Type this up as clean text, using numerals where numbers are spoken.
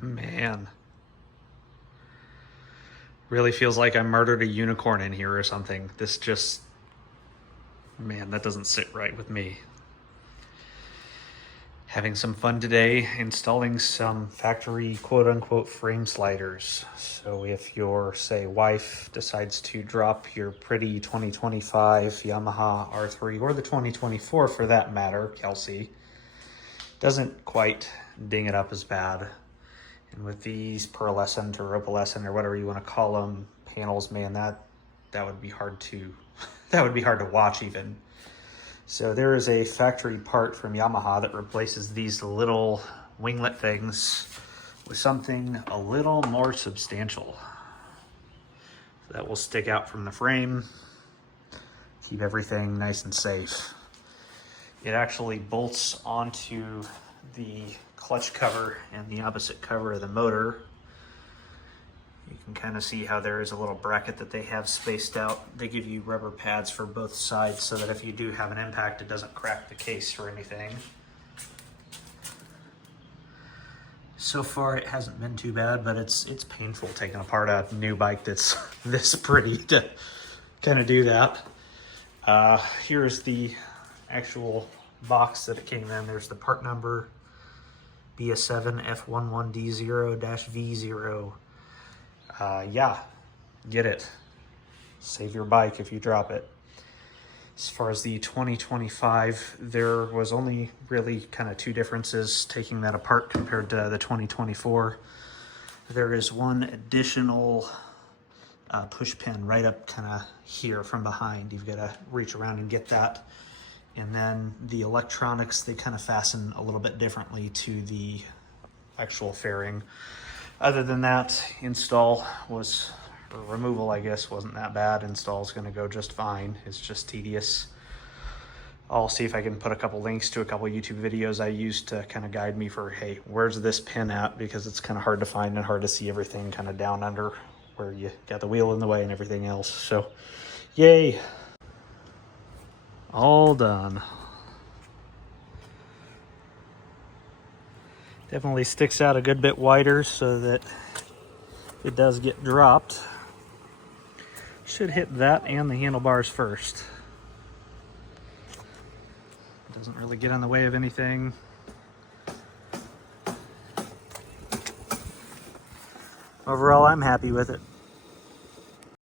Man. Really feels like I murdered a unicorn in here or something. This just... Man, that doesn't sit right with me. Having some fun today installing some factory quote-unquote frame sliders. So if your, say, wife decides to drop your pretty 2025 Yamaha R3, or the 2024 for that matter, Kelsey, doesn't quite ding it up as bad. And with these pearlescent or opalescent or whatever you want to call them panels, man, that would be hard to that would be hard to watch even. So there is a factory part from Yamaha that replaces these little winglet things with something a little more substantial. So that will stick out from the frame, keep everything nice and safe. It actually bolts onto the clutch cover and the opposite cover of the motor. You can kind of see how there is a little bracket that they have spaced out. They give you rubber pads for both sides so that if you do have an impact, it doesn't crack the case or anything. So far, it hasn't been too bad, but it's painful taking apart a new bike that's this pretty to kind of do that. Here's the actual box that it came in. There's the part number, BS7F11D0-V0. Yeah, get it. Save your bike if you drop it. As far as the 2025, there was only really kind of two differences taking that apart compared to the 2024. There is one additional push pin right up kind of here from behind. You've got to reach around and get that. And then the electronics, they kind of fasten a little bit differently to the actual fairing. Other than that, install was, or removal I guess, wasn't that bad. Install is going to go just fine. It's just tedious. I'll see if I can put a couple links to a couple YouTube videos I used to kind of guide me for, hey, where's this pin at? Because it's kind of hard to find and hard to see everything kind of down under where you got the wheel in the way and everything else. So, yay. All done. Definitely sticks out a good bit wider so that it does get dropped. Should hit that and the handlebars first. Doesn't really get in the way of anything. Overall, I'm happy with it.